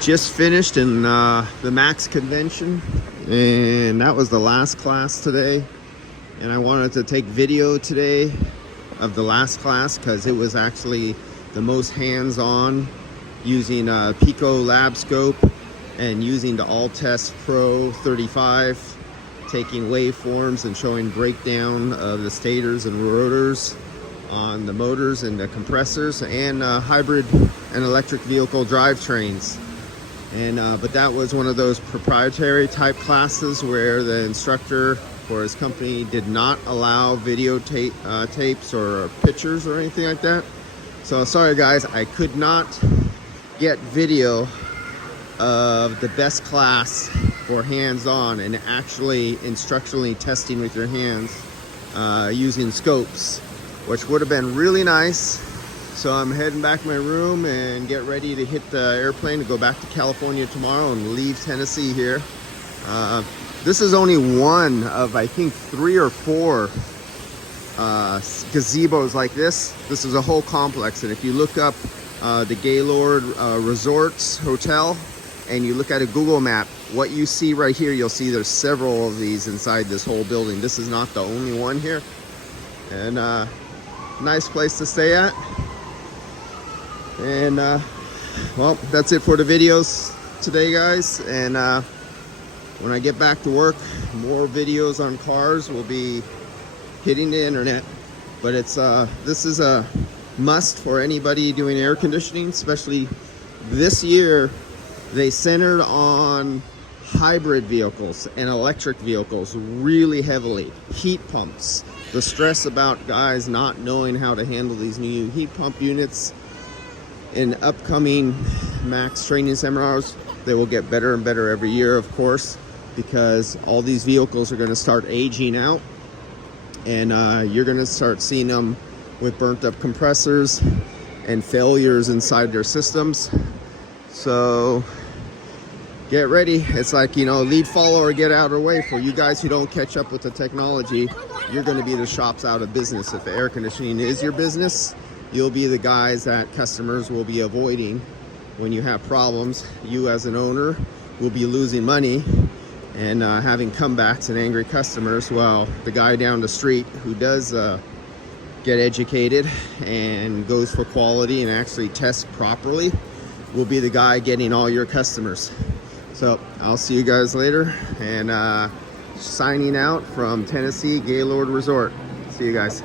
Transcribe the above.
Just finished in the Max convention, and that was the last class today. And I wanted to take video today of the last class because it was actually the most hands-on, using a Pico Scope and using the All-Test Pro 35, taking waveforms and showing breakdown of the stators and rotors on the motors and the compressors and hybrid and electric vehicle drivetrains. And but that was one of those proprietary type classes where the instructor for his company did not allow video tapes or pictures or anything like that. So sorry guys, I could not get video of the best class for hands-on and actually instructionally testing with your hands using scopes, which would have been really nice. So I'm heading back to my room and get ready to hit the airplane to go back to California tomorrow and leave Tennessee here. This is only one of, I think, 3 or 4 gazebos like this. This is a whole complex, and if you look up the Gaylord Resorts Hotel and you look at a Google map, what you see right here, you'll see there's several of these inside this whole building. This is not the only one here. And nice place to stay at. And well, that's it for the videos today, guys. And when I get back to work, more videos on cars will be hitting the internet. But it's this is a must for anybody doing air conditioning, especially this year. They centered on hybrid vehicles and electric vehicles really heavily. Heat pumps, the stress about guys not knowing how to handle these new heat pump units. In upcoming Max training seminars, they will get better and better every year, of course, because all these vehicles are going to start aging out, and you're going to start seeing them with burnt up compressors and failures inside their systems. So get ready. It's like, you know, lead, follow, or get out of the way. For you guys who don't catch up with the technology, you're going to be the shops out of business. If air conditioning is your business, you'll be the guys that customers will be avoiding when you have problems. You as an owner will be losing money and having comebacks and angry customers, while the guy down the street who does get educated and goes for quality and actually tests properly will be the guy getting all your customers. So I'll see you guys later, and signing out from Tennessee Gaylord Resort. See you guys.